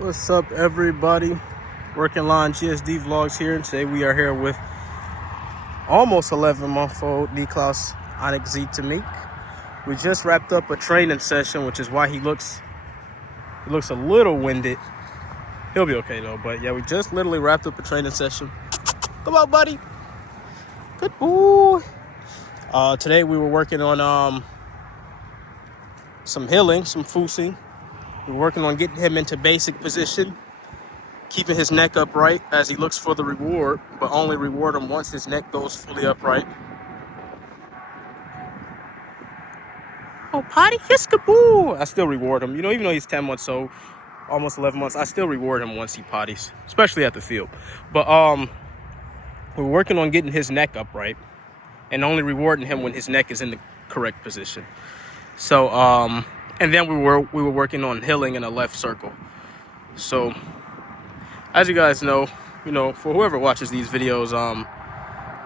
What's up, everybody? Working Line GSD Vlogs here, and today we are here with almost 11-month-old Niklaus Onyx Z TAMMIK. We just wrapped up a training session, which is why he looks a little winded. He'll be okay though, but yeah, we just literally wrapped up a training session. Come on, buddy. Good boy. Today we were working on some healing, some foosing. We're working on getting him into basic position, keeping his neck upright as he looks for the reward, but only reward him once his neck goes fully upright. Oh, potty, yes, kaboo! I still reward him. You know, even though he's 10 months old, almost 11 months, I still reward him once he potties, especially at the field. But we're working on getting his neck upright and only rewarding him when his neck is in the correct position. So, and then we were working on healing in a left circle. So, as you guys know, for whoever watches these videos,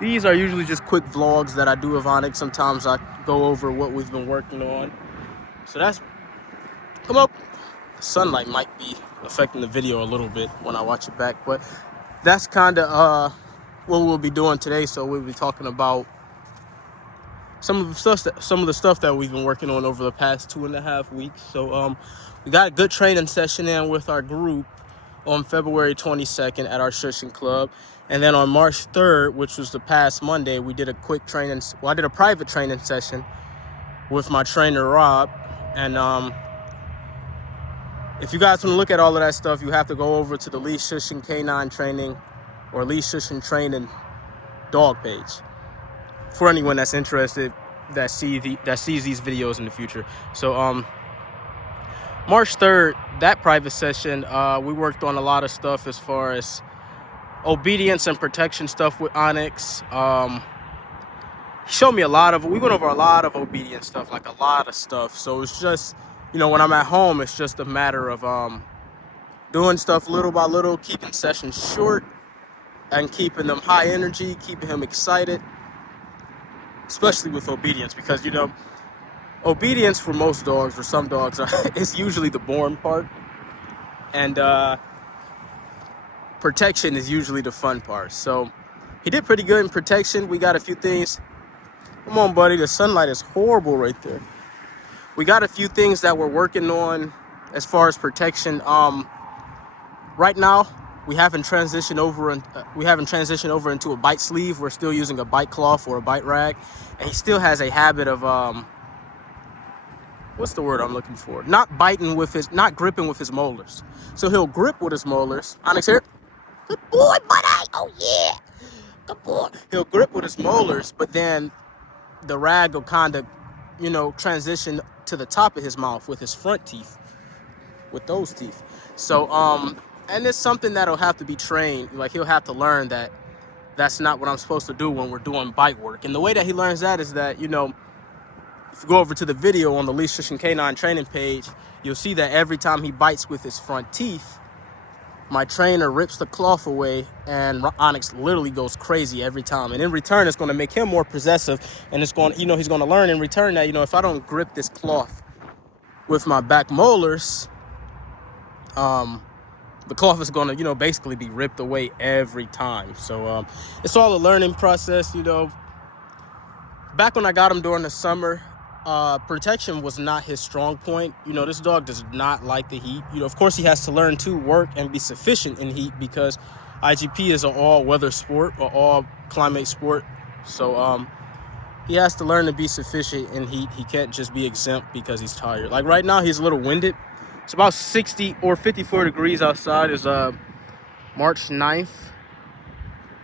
these are usually just quick vlogs that I do of Onyx. Sometimes I go over what we've been working on. So come up. The sunlight might be affecting the video a little bit when I watch it back, but that's kind of what we'll be doing today. So we'll be talking about some of the stuff that we've been working on over the past 2.5 weeks. So we got a good training session in with our group on February 22nd at our Shushing Club. And then on March 3rd, which was the past Monday, we did a quick training. Well, I did a private training session with my trainer, Rob. And if you guys want to look at all of that stuff, you have to go over to the Leash Shushing Canine Training or Leash Shushing Training dog page for anyone that's interested that sees these videos in the future. So March 3rd, that private session, we worked on a lot of stuff as far as obedience and protection stuff with Onyx. He showed me we went over a lot of obedience stuff, like a lot of stuff. So it's just, when I'm at home, it's just a matter of doing stuff little by little, keeping sessions short and keeping them high energy, keeping him excited, especially with obedience, because, obedience for most dogs, or some dogs, is usually the boring part. And protection is usually the fun part. So he did pretty good in protection. We got a few things. Come on, buddy. The sunlight is horrible right there. We got a few things that we're working on as far as protection. Right now, we haven't transitioned over into a bite sleeve. We're still using a bite cloth or a bite rag, and he still has a habit of what's the word I'm looking for? Not gripping with his molars. So he'll grip with his molars. Onyx here. Good boy, buddy. Oh yeah. Good boy. He'll grip with his molars, but then the rag will kind of, transition to the top of his mouth with his front teeth, with those teeth. So, and it's something that'll have to be trained. Like, he'll have to learn that that's not what I'm supposed to do when we're doing bite work. And the way that he learns that is that, if you go over to the video on the Leash Shushing Canine Training page, you'll see that every time he bites with his front teeth, my trainer rips the cloth away, and Onyx literally goes crazy every time. And in return, it's going to make him more possessive, and it's going, he's going to learn in return that, if I don't grip this cloth with my back molars, the cloth is going to, basically be ripped away every time. So it's all a learning process. Back when I got him during the summer, protection was not his strong point. This dog does not like the heat. Of course, he has to learn to work and be sufficient in heat, because IGP is an all-weather sport or all-climate sport. So he has to learn to be sufficient in heat. He can't just be exempt because he's tired. Like right now, he's a little winded. It's about 60 or 54 degrees outside. Is March 9th.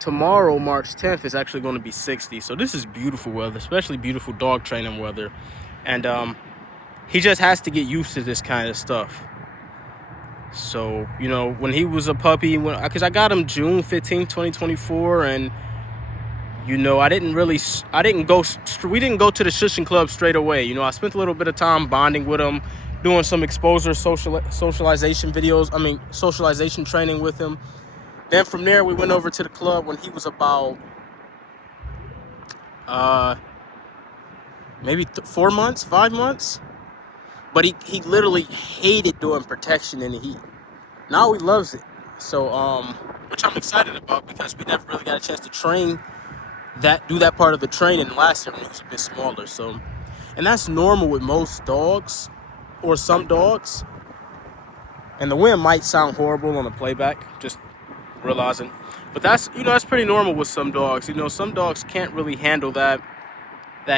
Tomorrow, March 10th, is actually going to be 60. So this is beautiful weather, especially beautiful dog training weather. And he just has to get used to this kind of stuff. So, when he was a puppy, because I got him June 15th, 2024, and, we didn't go to the Shushing Club straight away. I spent a little bit of time bonding with him, doing some exposure socialization training with him. Then from there, we went over to the club when he was about maybe 4 months, 5 months. But he literally hated doing protection in the heat. Now he loves it. So, which I'm excited about because we never really got a chance to do that part of the training last year when he was a bit smaller. So, and that's normal with most dogs or some dogs. And the wind might sound horrible on the playback, just realizing. But that's, that's pretty normal with some dogs. Some dogs can't really handle that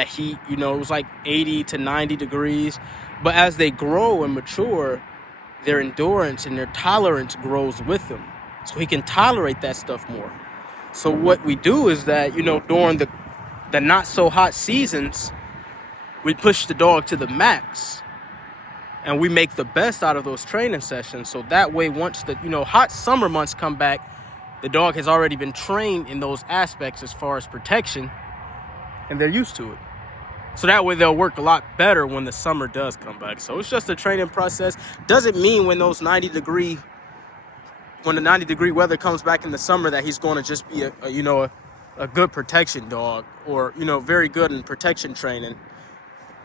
heat. It was like 80 to 90 degrees. But as they grow and mature, their endurance and their tolerance grows with them. So he can tolerate that stuff more. So what we do is that, during the not so hot seasons, we push the dog to the max. And we make the best out of those training sessions. So that way, once the, hot summer months come back, the dog has already been trained in those aspects as far as protection, and they're used to it. So that way they'll work a lot better when the summer does come back. So it's just a training process. Doesn't mean when the 90 degree weather comes back in the summer that he's going to just be a good protection dog or, very good in protection training.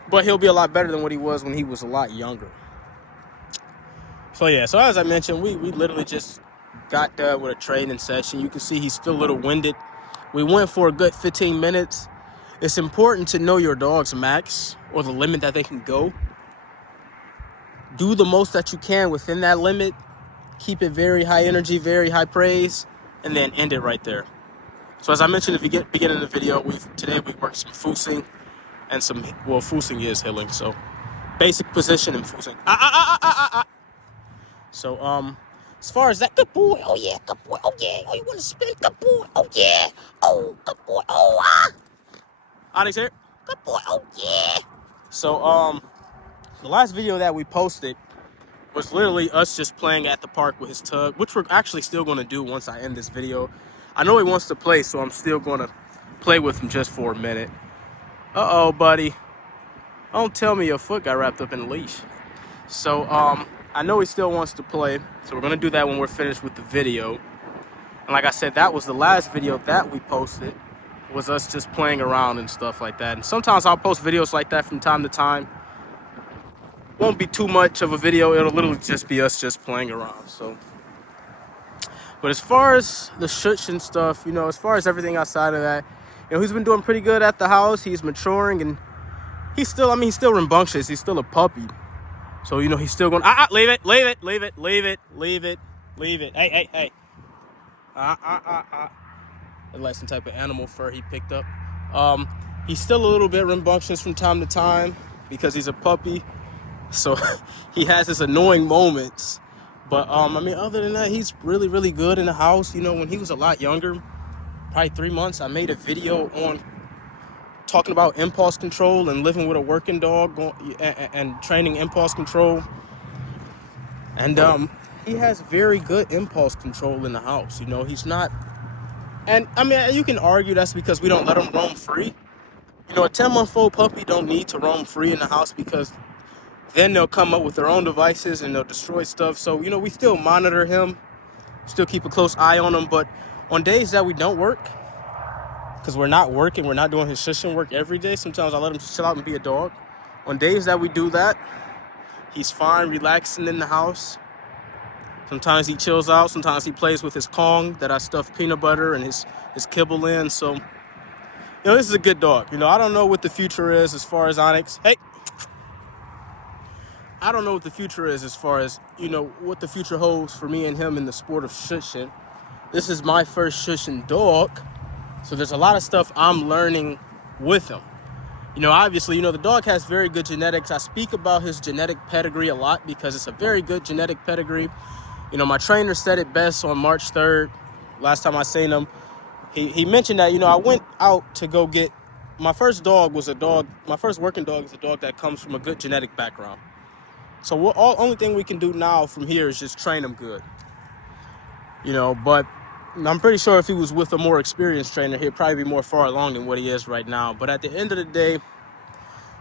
But he'll be a lot better than what he was when he was a lot younger. So yeah, so as I mentioned, we literally just got done with a training session. You can see he's still a little winded. We went for a good 15 minutes. It's important to know your dog's max or the limit that they can go. Do the most that you can within that limit. Keep it very high energy, very high praise, and then end it right there. So as I mentioned at the beginning of the video, today we worked some foosing and foosing is healing. So basic position and foosing. So as far as that, good boy, oh yeah, good boy, oh yeah, oh you want to spin, good boy, oh yeah, oh good boy, oh Onyx here, good boy, oh yeah. So the last video that we posted was literally us just playing at the park with his tug, which we're actually still going to do once I end this video. I know he wants to play, so I'm still going to play with him just for a minute. Uh-oh, buddy. Don't tell me your foot got wrapped up in a leash. So, I know he still wants to play, so we're going to do that when we're finished with the video. And like I said, that was the last video that we posted, was us just playing around and stuff like that. And sometimes I'll post videos like that from time to time. Won't be too much of a video. It'll literally just be us just playing around. So, but as far as the shush and stuff, as far as everything outside of that, he's been doing pretty good at the house. He's maturing and he's still rambunctious. He's still a puppy. So, he's still going, leave it. Hey. Like some type of animal fur he picked up. He's still a little bit rambunctious from time to time because he's a puppy. So he has his annoying moments. But, other than that, he's really, really good in the house. When he was a lot younger, probably 3 months, I made a video on talking about impulse control and living with a working dog and training impulse control. And he has very good impulse control in the house. He's not... And, you can argue that's because we don't let him roam free. A 10-month-old puppy don't need to roam free in the house because then they'll come up with their own devices and they'll destroy stuff. So, we still monitor him, still keep a close eye on him. But on days that we don't work, because we're not working, we're not doing his shushing work every day, sometimes I let him chill out and be a dog. On days that we do that, he's fine, relaxing in the house. Sometimes he chills out. Sometimes he plays with his Kong that I stuffed peanut butter and his kibble in. So, this is a good dog. I don't know what the future is as far as Onyx. Hey! I don't know what the future is as far as, what the future holds for me and him in the sport of shushing. This is my first shushing dog. So there's a lot of stuff I'm learning with him. Obviously, the dog has very good genetics. I speak about his genetic pedigree a lot because it's a very good genetic pedigree. My trainer said it best on March 3rd. Last time I seen him, he mentioned that, I went out to go get, my first working dog is a dog that comes from a good genetic background. So only thing we can do now from here is just train him good. But I'm pretty sure if he was with a more experienced trainer, he'd probably be more far along than what he is right now. But at the end of the day,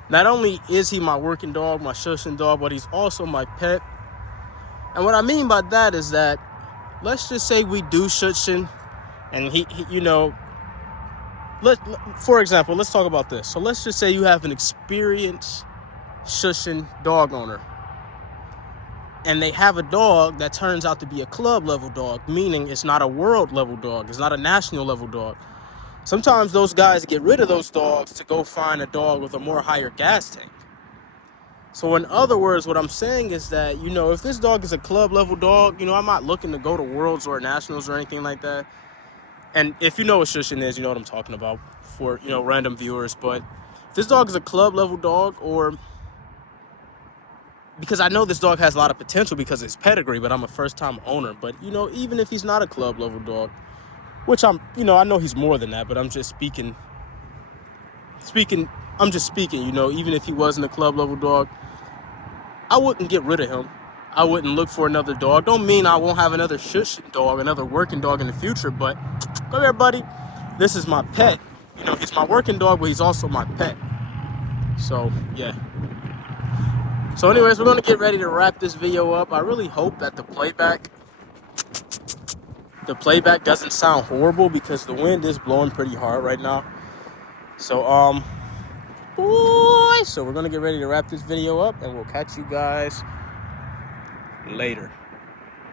not only is he my working dog, my shushing dog, but he's also my pet. And what I mean by that is that, let's just say we do shushing, and for example, let's talk about this. So let's just say you have an experienced shushing dog owner. and they have a dog that turns out to be a club level dog, meaning it's not a world level dog, it's not a national level dog. Sometimes those guys get rid of those dogs to go find a dog with a more higher gas tank. So in other words, what I'm saying is that, you know, if this dog is a club level dog, you know, I'm not looking to go to worlds or nationals or anything like that. And if you know what shushing is, you know what I'm talking about for, you know, random viewers. But if this dog is a club level dog, or because I know this dog has a lot of potential because of his pedigree, but I'm a first time owner. But, you know, even if he's not a club level dog, which I'm, you know, I know he's more than that, but I'm just speaking, you know, even if he wasn't a club level dog, I wouldn't get rid of him. I wouldn't look for another dog. Don't mean I won't have another shushing dog, another working dog in the future, but come here, buddy. This is my pet. You know, he's my working dog, but he's also my pet. So, yeah. So anyways, we're going to get ready to wrap this video up. I really hope that the playback doesn't sound horrible because the wind is blowing pretty hard right now. So, so we're going to get ready to wrap this video up, and we'll catch you guys later.